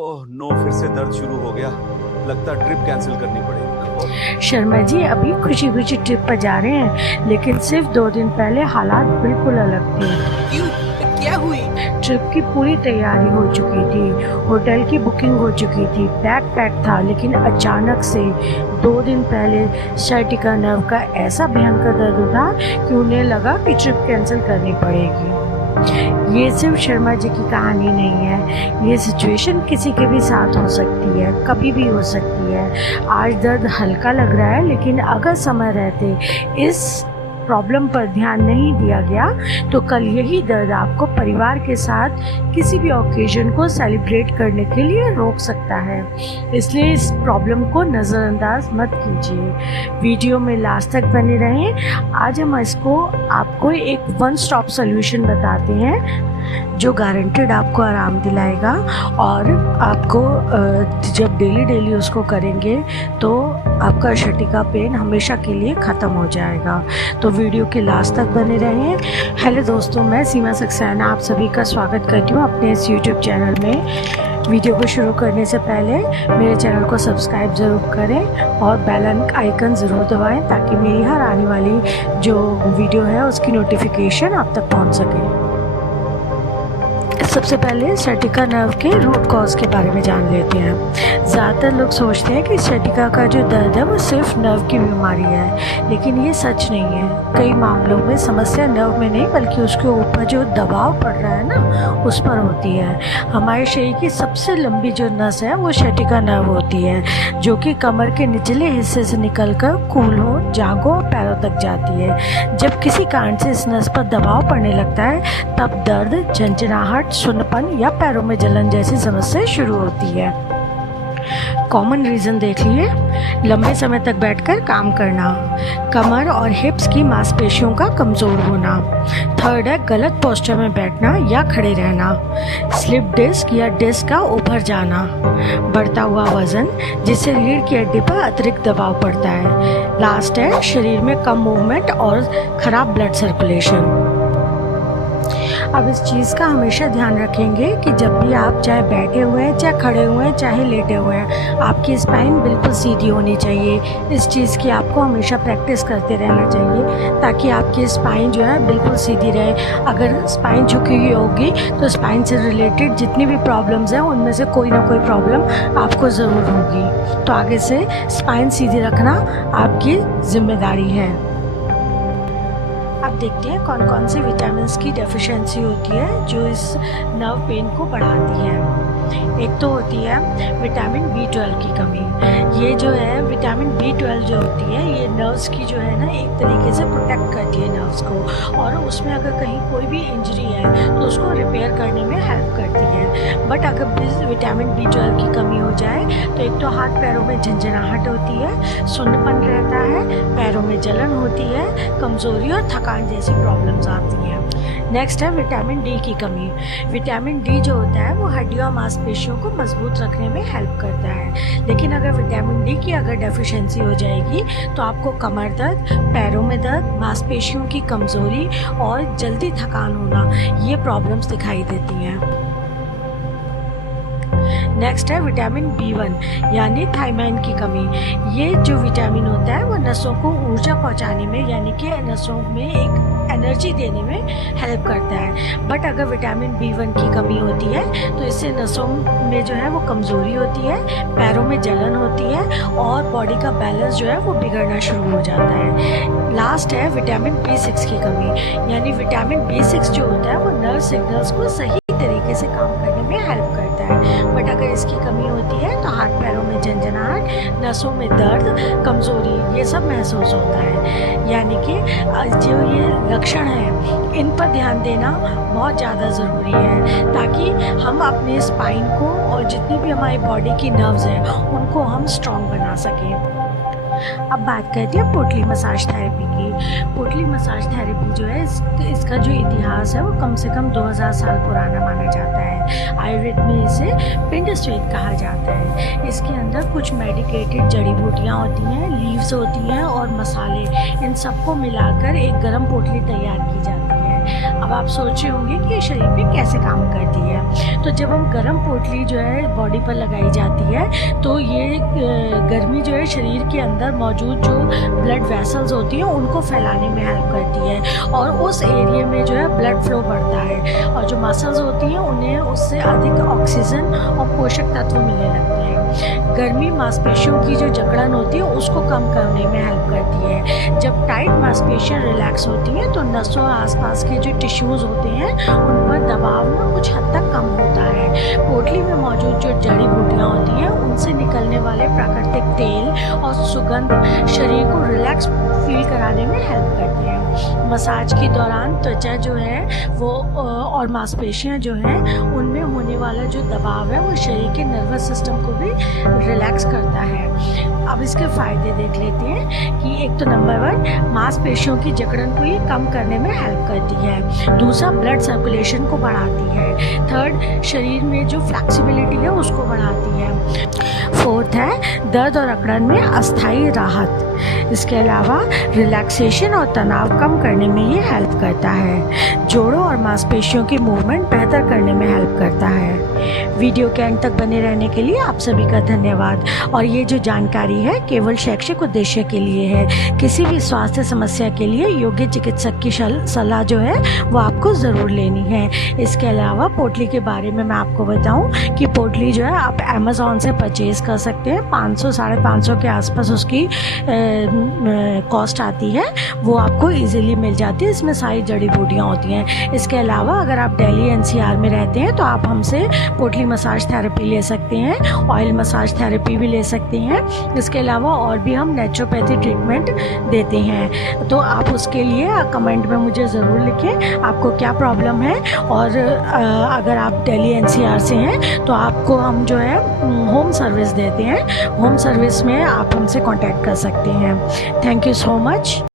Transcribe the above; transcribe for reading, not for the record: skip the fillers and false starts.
Oh no, फिर से दर्द शुरू हो गया। लगता ट्रिप कैंसिल करनी पड़ेगी। शर्मा जी अभी खुशी खुशी ट्रिप पर जा रहे हैं, लेकिन सिर्फ 2 दिन पहले हालात बिल्कुल अलग थे। क्यों, क्या हुई? ट्रिप की पूरी तैयारी हो चुकी थी, होटल की बुकिंग हो चुकी थी, बैग पैक था, लेकिन अचानक से 2 दिन पहले साइटिका नर्व का ऐसा भयंकर दर्द उठा कि उन्हें लगा कि ट्रिप कैंसिल करनी पड़ेगी। ये सिर्फ शर्मा जी की कहानी नहीं है, ये सिचुएशन किसी के भी साथ हो सकती है, कभी भी हो सकती है। आज दर्द हल्का लग रहा है, लेकिन अगर समय रहते इस प्रॉब्लम पर ध्यान नहीं दिया गया तो कल यही दर्द आपको परिवार के साथ किसी भी ओकेजन को सेलिब्रेट करने के लिए रोक सकता है। इसलिए इस प्रॉब्लम को नज़रअंदाज मत कीजिए। वीडियो में लास्ट तक बने रहें। आज हम इसको आपको एक वन स्टॉप सॉल्यूशन बताते हैं जो गारंटेड आपको आराम दिलाएगा, और आपको जब डेली उसको करेंगे तो आपका शटिका पेन हमेशा के लिए ख़त्म हो जाएगा। तो वीडियो के लास्ट तक बने रहें। हेलो दोस्तों, मैं सीमा सक्सेना आप सभी का स्वागत करती हूँ अपने इस यूट्यूब चैनल में। वीडियो को शुरू करने से पहले मेरे चैनल को सब्सक्राइब ज़रूर करें और बेल आइकन ज़रूर दबाएं ताकि मेरी हर आने वाली जो वीडियो है उसकी नोटिफिकेशन आप तक पहुँच सके। सबसे पहले साइटिका नर्व के रूट कॉज के बारे में जान लेते हैं। ज़्यादातर लोग सोचते हैं कि साइटिका का जो दर्द है वो सिर्फ नर्व की बीमारी है, लेकिन ये सच नहीं है। कई मामलों में समस्या नर्व में नहीं बल्कि उसके ऊपर जो दबाव पड़ रहा है ना उस पर होती है। हमारे शरीर की सबसे लंबी जो नस है वो साइटिका नर्व होती है, जो कि कमर के निचले हिस्से से निकलकर कूल्हों, जांघों और पैरों तक जाती है। जब किसी कारण से इस नस पर दबाव पड़ने लगता है तब दर्द, झंझनाहट, सुन्नपन या पैरों में जलन जैसी समस्या शुरू होती है। कॉमन रीज़न देख लिए, लंबे समय तक बैठकर काम करना, कमर और हिप्स की मांसपेशियों का कमज़ोर होना। थर्ड है गलत पोस्चर में बैठना या खड़े रहना, स्लिप डिस्क या डिस्क का उभर जाना, बढ़ता हुआ वजन जिससे रीढ़ की हड्डी पर अतिरिक्त दबाव पड़ता है। लास्ट है शरीर में कम मूवमेंट और ख़राब ब्लड सर्कुलेशन। अब इस चीज़ का हमेशा ध्यान रखेंगे कि जब भी आप चाहे बैठे हुए हैं, चाहे खड़े हुए हैं, चाहे लेटे हुए हैं, आपकी स्पाइन बिल्कुल सीधी होनी चाहिए। इस चीज़ की आपको हमेशा प्रैक्टिस करते रहना चाहिए ताकि आपकी स्पाइन जो है बिल्कुल सीधी रहे। अगर स्पाइन झुकी हुई होगी तो स्पाइन से रिलेटेड जितनी भी प्रॉब्लम्स हैं उनमें से कोई ना कोई प्रॉब्लम आपको ज़रूर होगी। तो आगे से स्पाइन सीधी रखना आपकी जिम्मेदारी है। अब देखते हैं कौन कौन से विटामिन की डेफिशिएंसी होती है जो इस नर्व पेन को बढ़ाती है। एक तो होती है विटामिन B12 की कमी। ये जो है विटामिन B12 जो होती है ये नर्व्स की जो है ना एक तरीके से प्रोटेक्ट करती है नर्व्स को, और उसमें अगर कहीं कोई भी इंजरी है तो उसको रिपेयर करने में हेल्प करती है। बट अगर विटामिन B12 की कमी हो जाए तो एक तो हाथ पैरों में झंझनाहट होती है, सुन्नपन रहता है, पैरों में जलन होती है, कमज़ोरी और थकान जैसी प्रॉब्लम्स आती हैं। नेक्स्ट है विटामिन डी की कमी। विटामिन डी जो होता है वो हड्डियों और मांसपेशियों को मजबूत रखने में हेल्प करता है, लेकिन अगर विटामिन डी की अगर डेफिशिएंसी हो जाएगी तो आपको कमर दर्द, पैरों में दर्द, मांसपेशियों की कमज़ोरी और जल्दी थकान होना ये प्रॉब्लम्स दिखाई देती हैं। नेक्स्ट है विटामिन B1 यानी थायमाइन की कमी। ये जो विटामिन होता है वो नसों को ऊर्जा पहुंचाने में यानी कि नसों में एक एनर्जी देने में हेल्प करता है। बट अगर विटामिन B1 की कमी होती है तो इससे नसों में जो है वो कमज़ोरी होती है, पैरों में जलन होती है और बॉडी का बैलेंस जो है वो बिगड़ना शुरू हो जाता है। लास्ट है विटामिन B6 की कमी, यानी विटामिन B6 जो होता है वो नर्व सिग्नल्स को सही तरीके से काम करने में हेल्प करता है। बट अगर इसकी कमी होती है तो हाथ पैरों में झंझनाहट, नसों में दर्द, कमज़ोरी ये सब महसूस होता है। यानी कि जो ये लक्षण हैं इन पर ध्यान देना बहुत ज़्यादा ज़रूरी है ताकि हम अपने स्पाइन को और जितनी भी हमारी बॉडी की नर्व्स हैं उनको हम स्ट्रॉन्ग बना सकें। अब बात करते हैं पोटली मसाज थेरेपी की। पोटली मसाज थेरेपी जो है इसका जो इतिहास है वो कम से कम 2000 साल पुराना माना जाता है। आयुर्वेद में इसे पिंड स्वेद कहा जाता है। इसके अंदर कुछ मेडिकेटेड जड़ी बूटियाँ होती हैं, लीव्स होती हैं और मसाले, इन सबको मिलाकर एक गर्म पोटली तैयार की जाती है। अब आप सोच रहे होंगे कि ये शरीर पे कैसे काम करती है। तो जब हम गर्म पोटली जो है बॉडी पर लगाई जाती है तो ये गर्मी जो है शरीर के अंदर मौजूद जो ब्लड वेसल्स होती हैं उनको फैलाने में हेल्प करती है और उस एरिया में जो है ब्लड फ्लो बढ़ता है और जो मसल्स होती हैं उन्हें उससे अधिक ऑक्सीजन और पोषक तत्व मिलने लगते हैं। गर्मी मांसपेशियों की जो जकड़न होती है उसको कम करने में हेल्प करती है। जब टाइट मांसपेशियां रिलैक्स होती हैं तो नसों आसपास के जो टिश्यूज़ होते हैं उन पर दबाव ना कुछ हद तक कम होता है। पोटली में मौजूद जो जड़ी बूटियाँ होती हैं उनसे निकलने वाले प्राकृतिक तेल और सुगंध शरीर को रिलैक्स फील कराने में हेल्प करते हैं। मसाज के दौरान त्वचा जो है वो और मांसपेशियाँ जो हैं उनमें होने वाला जो दबाव है वो शरीर के नर्वस सिस्टम को भी रिलैक्स करता है। अब इसके फ़ायदे देख लेते हैं कि एक तो नंबर 1 मांसपेशियों की जकड़न को ये कम करने में हेल्प करती है। दूसरा ब्लड सर्कुलेशन को बढ़ाती है। थर्ड शरीर में जो फ्लेक्सिबिलिटी है उसको बढ़ाती है। फोर्थ है दर्द और अकड़न में अस्थायी राहत। इसके अलावा रिलैक्सेशन और तनाव कम करने में ये हेल्प करता है। जोड़ों और मांसपेशियों की मूवमेंट बेहतर करने में हेल्प करता है। वीडियो के अंत तक बने रहने के लिए आप सभी का धन्यवाद। और ये जो जानकारी है केवल शैक्षिक उद्देश्य के लिए है। किसी भी स्वास्थ्य समस्या के लिए योग्य चिकित्सक की सलाह जो है वो आपको ज़रूर लेनी है। इसके अलावा पोटली के बारे में मैं आपको बताऊं कि पोटली जो है आप अमेज़ॉन से परचेज़ कर सकते हैं। 500-550 के आसपास उसकी कॉस्ट आती है, वो आपको इजीली मिल जाती है। इसमें सारी जड़ी बूटियाँ होती हैं। इसके अलावा अगर आप दिल्ली एनसीआर में रहते हैं तो आप हमसे पोटली मसाज थेरेपी ले सकते हैं, ऑयल मसाज थेरेपी भी ले सकते हैं। इसके अलावा और भी हम नेचुरोपैथी ट्रीटमेंट देते हैं। तो आप उसके लिए कमेंट में मुझे ज़रूर लिखें आपको क्या प्रॉब्लम है। और अगर आप दिल्ली एनसीआर से हैं तो आपको हम जो है होम सर्विस देते हैं। होम सर्विस में आप हमसे कांटेक्ट कर सकते हैं। Thank you so much.